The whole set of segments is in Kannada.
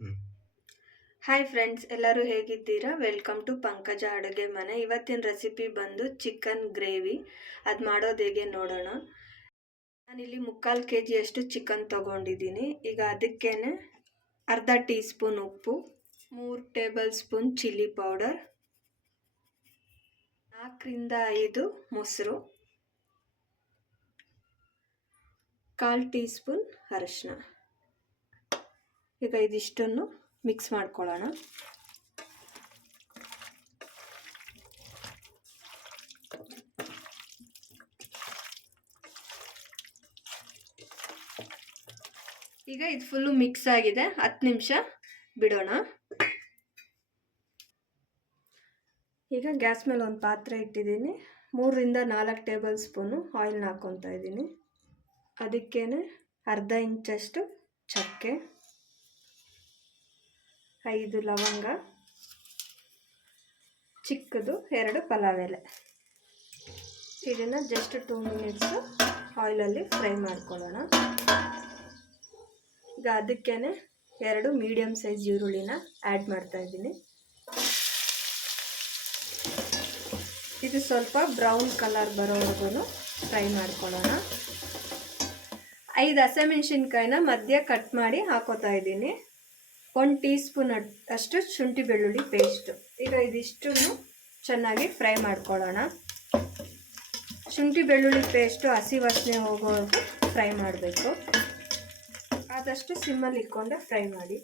ಹ್ಮ್. ಹಾಯ್ ಫ್ರೆಂಡ್ಸ್, ಎಲ್ಲರೂ ಹೇಗಿದ್ದೀರಾ? ವೆಲ್ಕಮ್ ಟು ಪಂಕಜ ಅಡುಗೆ ಮನೆ. ಇವತ್ತಿನ ರೆಸಿಪಿ ಬಂದು ಚಿಕನ್ ಗ್ರೇವಿ. ಅದು ಮಾಡೋದು ಹೇಗೆ ನೋಡೋಣ. ನಾನಿಲ್ಲಿ 3/4 kg ಅಷ್ಟು ಚಿಕನ್ ತೊಗೊಂಡಿದ್ದೀನಿ. ಈಗ ಅದಕ್ಕೇನೆ ಅರ್ಧ ಟೀ ಸ್ಪೂನ್ ಉಪ್ಪು, 3 ಟೇಬಲ್ ಸ್ಪೂನ್ ಚಿಲ್ಲಿ ಪೌಡರ್, 4ರಿಂದ 5 ಮೊಸರು, 1/4 ಟೀ ಸ್ಪೂನ್ ಅರಿಶಿನ. ಈಗ ಇದಿಷ್ಟನ್ನು ಮಿಕ್ಸ್ ಮಾಡ್ಕೊಳ್ಳೋಣ. ಈಗ ಇದು ಫುಲ್ಲು ಮಿಕ್ಸ್ ಆಗಿದೆ. 10 ನಿಮಿಷ ಬಿಡೋಣ. ಈಗ ಗ್ಯಾಸ್ ಮೇಲೆ ಒಂದು ಪಾತ್ರೆ ಇಟ್ಟಿದ್ದೀನಿ. 3ರಿಂದ 4 ಟೇಬಲ್ ಸ್ಪೂನು ಆಯಿಲ್ನ ಹಾಕ್ಕೊತಾ ಇದ್ದೀನಿ. ಅದಕ್ಕೇನೆ ಅರ್ಧ ಇಂಚಷ್ಟು ಚಕ್ಕೆ, 5 ಲವಂಗ, ಚಿಕ್ಕದು 2 ಪಲಾವ್ ಎಲೆ. ಇದನ್ನು ಜಸ್ಟ್ 2 ಮಿನಿಟ್ಸು ಆಯಿಲಲ್ಲಿ ಫ್ರೈ ಮಾಡ್ಕೊಳ್ಳೋಣ. ಈಗ ಅದಕ್ಕೇನೆ 2 ಮೀಡಿಯಮ್ ಸೈಜ್ ಈರುಳ್ಳಿನ ಆ್ಯಡ್ ಮಾಡ್ತಾ ಇದ್ದೀನಿ. ಇದು ಸ್ವಲ್ಪ ಬ್ರೌನ್ ಕಲರ್ ಬರೋವರೆಗೂ ಫ್ರೈ ಮಾಡ್ಕೊಳ್ಳೋಣ. 5 ಹಸಿಮೆಣಸಿನ್ಕಾಯಿನ ಮಧ್ಯ ಕಟ್ ಮಾಡಿ ಹಾಕೋತಾ ಇದ್ದೀನಿ. 1 ಟೀ ಸ್ಪೂನ್ ಅಷ್ಟು ಶುಂಠಿ ಬೆಳ್ಳುಳ್ಳಿ ಪೇಸ್ಟು. ಈಗ ಇದಿಷ್ಟನ್ನು ಚೆನ್ನಾಗಿ ಫ್ರೈ ಮಾಡ್ಕೊಳ್ಳೋಣ. ಶುಂಠಿ ಬೆಳ್ಳುಳ್ಳಿ ಪೇಸ್ಟು ಹಸಿ ವಾಸನೆ ಹೋಗೋವರೆಗೂ ಫ್ರೈ ಮಾಡಬೇಕು. ಆದಷ್ಟು ಸಿಮ್ಮಲ್ಲಿ ಇಟ್ಕೊಂಡೆ ಫ್ರೈ ಮಾಡಿ.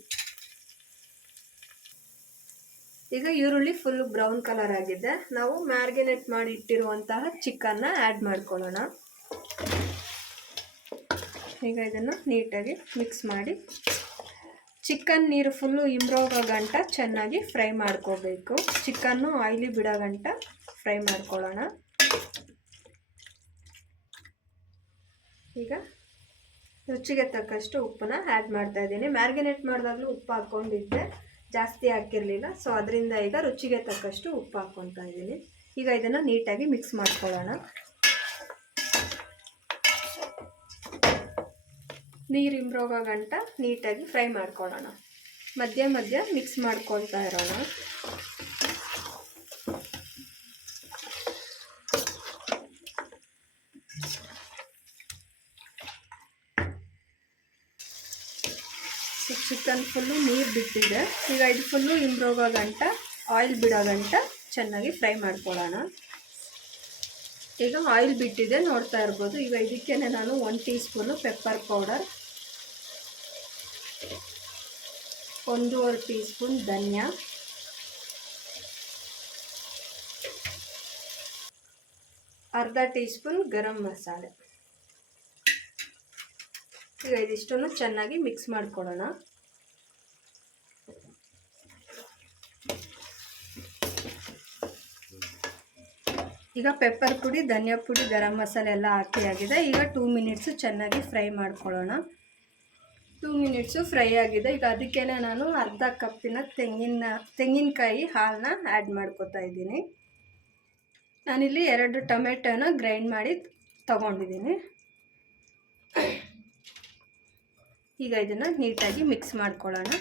ಈಗ ಈರುಳ್ಳಿ ಫುಲ್ ಬ್ರೌನ್ ಕಲರ್ ಆಗಿದೆ. ನಾವು ಮ್ಯಾರಿನೇಟ್ ಮಾಡಿ ಇಟ್ಟಿರುವಂತಹ ಚಿಕನ್ನ ಆ್ಯಡ್ ಮಾಡ್ಕೊಳ್ಳೋಣ. ಈಗ ಇದನ್ನು ನೀಟಾಗಿ ಮಿಕ್ಸ್ ಮಾಡಿ ಚಿಕನ್ ನೀರು ಫುಲ್ಲು ಇಂಬ್ರೋಗೋ ಗಂಟ ಚೆನ್ನಾಗಿ ಫ್ರೈ ಮಾಡ್ಕೋಬೇಕು. ಚಿಕನ್ನು ಆಯಿಲಿ ಬಿಡೋ ಗಂಟ ಫ್ರೈ ಮಾಡ್ಕೊಳ್ಳೋಣ. ಈಗ ರುಚಿಗೆ ತಕ್ಕಷ್ಟು ಉಪ್ಪನ್ನ ಆ್ಯಡ್ ಮಾಡ್ತಾ ಇದ್ದೀನಿ. ಮ್ಯಾರಿನೇಟ್ ಮಾಡಿದಾಗಲೂ ಉಪ್ಪು ಹಾಕ್ಕೊಂಡಿದ್ದೆ, ಜಾಸ್ತಿ ಹಾಕಿರಲಿಲ್ಲ. ಸೊ ಅದರಿಂದ ಈಗ ರುಚಿಗೆ ತಕ್ಕಷ್ಟು ಉಪ್ಪು ಹಾಕ್ಕೊತಾ ಇದ್ದೀನಿ. ಈಗ ಇದನ್ನು ನೀಟಾಗಿ ಮಿಕ್ಸ್ ಮಾಡ್ಕೊಳ್ಳೋಣ. ನೀರು ಇಂಬ್ರೋಗೋ ಗಂಟ ನೀಟಾಗಿ ಫ್ರೈ ಮಾಡ್ಕೊಳ್ಳೋಣ. ಮಧ್ಯ ಮಧ್ಯ ಮಿಕ್ಸ್ ಮಾಡ್ಕೊಳ್ತಾ ಇರೋಣ. ಚಿಕನ್ ಫುಲ್ಲು ನೀರು ಬಿಟ್ಟಿದೆ. ಈಗ ಇದು ಫುಲ್ಲು ಇಂಬ್ರೋಗೋ ಗಂಟ ಆಯಿಲ್ ಬಿಡೋ ಗಂಟ ಚೆನ್ನಾಗಿ ಫ್ರೈ ಮಾಡ್ಕೊಳ್ಳೋಣ. ಈಗ ಆಯಿಲ್ ಬಿಟ್ಟಿದೆ, ನೋಡ್ತಾ ಇರ್ಬೋದು. ಈಗ ಇದಕ್ಕೇನೆ ನಾನು 1 teaspoon pepper powder, 1.5 teaspoon ಧನಿಯಾ, ಅರ್ಧ ಟೀ ಸ್ಪೂನ್ ಗರಂ ಮಸಾಲೆ. ಈಗ ಇದಿಷ್ಟನ್ನು ಚೆನ್ನಾಗಿ ಮಿಕ್ಸ್ ಮಾಡ್ಕೊಳ್ಳೋಣ. ಈಗ ಪೆಪ್ಪರ್ ಪುಡಿ, ಧನಿಯಾ ಪುಡಿ, ಗರಂ ಮಸಾಲೆ ಎಲ್ಲ ಹಾಕಿ ಆಗಿದೆ. ಈಗ 2 ಮಿನಿಟ್ಸು ಚೆನ್ನಾಗಿ ಫ್ರೈ ಮಾಡ್ಕೊಳ್ಳೋಣ. 2 ಮಿನಿಟ್ಸು ಫ್ರೈ ಆಗಿದೆ. ಈಗ ಅದಕ್ಕೇನೆ ನಾನು ಅರ್ಧ ಕಪ್ಪಿನ ತೆಂಗಿನಕಾಯಿ ಹಾಲನ್ನ ಆ್ಯಡ್ ಮಾಡ್ಕೊತಾ ಇದ್ದೀನಿ. ನಾನಿಲ್ಲಿ 2 ಟೊಮೆಟೊನ ಗ್ರೈಂಡ್ ಮಾಡಿ ತಗೊಂಡಿದ್ದೀನಿ. ಈಗ ಇದನ್ನು ನೀಟಾಗಿ ಮಿಕ್ಸ್ ಮಾಡ್ಕೊಳ್ಳೋಣ.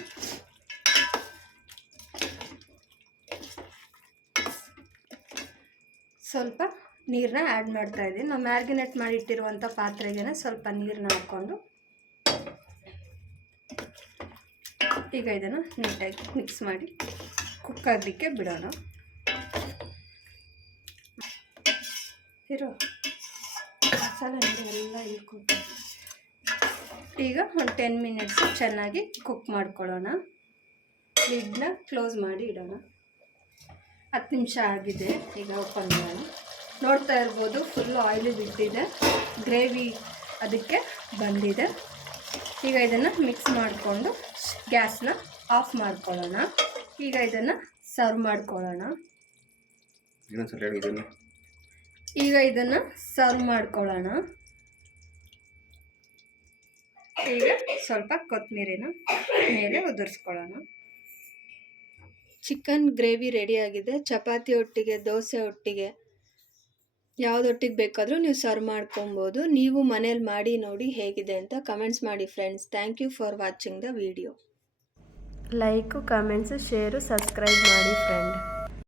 ಸ್ವಲ್ಪ ನೀರನ್ನ ಆ್ಯಡ್ ಮಾಡ್ತಾ ಇದ್ದೀನಿ. ನಾವು ಮ್ಯಾರಿನೇಟ್ ಮಾಡಿಟ್ಟಿರುವಂಥ ಪಾತ್ರೆಗೆ ಸ್ವಲ್ಪ ನೀರನ್ನ ಹಾಕ್ಕೊಂಡು ಈಗ ಇದನ್ನು ನೀಟಾಗಿ ಮಿಕ್ಸ್ ಮಾಡಿ ಕುಕ್ ಆಗಲಿಕ್ಕೆ ಬಿಡೋಣ. ಇರೋ ಮಸಾಲೆ ಎಲ್ಲ ಇಳ್ಕೊಂಡು ಈಗ ಒಂದು 10 ಮಿನಿಟ್ಸ್ ಚೆನ್ನಾಗಿ ಕುಕ್ ಮಾಡ್ಕೊಳ್ಳೋಣ. ಲಿಡ್ನ ಕ್ಲೋಸ್ ಮಾಡಿ ಇಡೋಣ. 10 ನಿಮಿಷ ಆಗಿದೆ. ಈಗ ಓಪನ್ ಮಾಡೋಣ. ನೋಡ್ತಾ ಇರ್ಬೋದು, ಫುಲ್ಲು ಆಯಿಲು ಬಿಟ್ಟಿದೆ, ಗ್ರೇವಿ ಅದಕ್ಕೆ ಬಂದಿದೆ. ಈಗ ಇದನ್ನು ಮಿಕ್ಸ್ ಮಾಡಿಕೊಂಡು ಗ್ಯಾಸ್ನ ಆಫ್ ಮಾಡ್ಕೊಳ್ಳೋಣ. ಈಗ ಇದನ್ನು ಸರ್ವ್ ಮಾಡ್ಕೊಳ್ಳೋಣ. ಈಗ ಇದನ್ನು ಸರ್ವ್ ಮಾಡ್ಕೊಳ್ಳೋಣ. ಈಗ ಸ್ವಲ್ಪ ಕೊತ್ತಂಬರಿನ ಮೇಲೆ ಉದುರಿಸ್ಕೊಳ್ಳೋಣ. ಚಿಕನ್ ಗ್ರೇವಿ ರೆಡಿಯಾಗಿದೆ. ಚಪಾತಿ ಒಟ್ಟಿಗೆ, ದೋಸೆ ಒಟ್ಟಿಗೆ, ಯಾವುದೊಟ್ಟಿಗೆ ಬೇಕಾದರೂ ನೀವು ಸರ್ವ್ ಮಾಡ್ಕೊಬೋದು. ನೀವು ಮನೇಲಿ ಮಾಡಿ ನೋಡಿ ಹೇಗಿದೆ ಅಂತ ಕಮೆಂಟ್ಸ್ ಮಾಡಿ friends. Thank you for watching the video. Like comments share subscribe ಮಾಡಿ ಫ್ರೆಂಡ್.